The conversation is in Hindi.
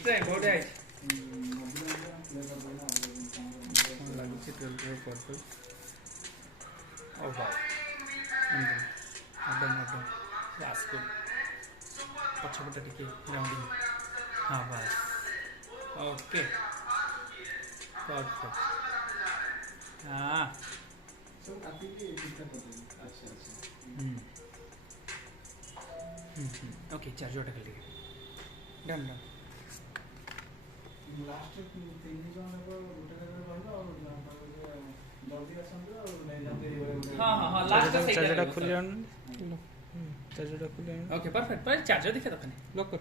एक्स्ट्रा बहुत है लाଗୁଛି 12 ର ପର୍ପଲ୍ ଓ ବାଉ ଅଡମ୍ ବାସ୍ ଗୁଡ୍ ପଛପଟେ ଟିକେ ରାଉଣ୍ଡିଂ ହଁ ବାସ୍ ओके परफेक्ट हाँ सब काफी के ठीक ठाक होते हैं अच्छा अच्छा ओके चार्ज वाटर कर लीजिए डन डन लास्ट 3 जन को गोटे जगह रहलो और जल्दी आसंत और नहीं जाते हाँ हाँ हाँ लास्ट का सही चार्जर खुले चार्जर खुले ओके परफेक्ट पर चार्जर दिखा दो लॉक कर